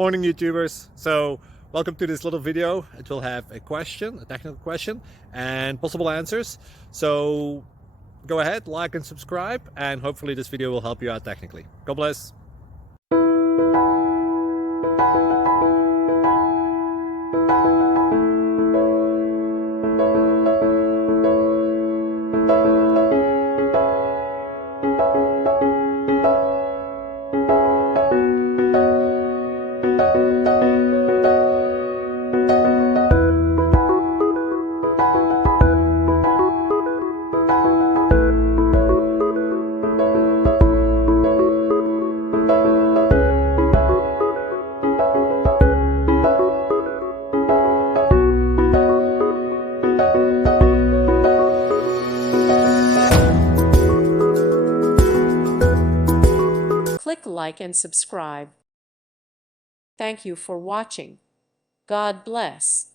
Morning, YouTubers. So welcome to this little video. It will have a question, a technical question, and possible answers. So go ahead, like and subscribe, and hopefully this video will help you out technically. God bless. Click like and subscribe. Thank you for watching. God bless.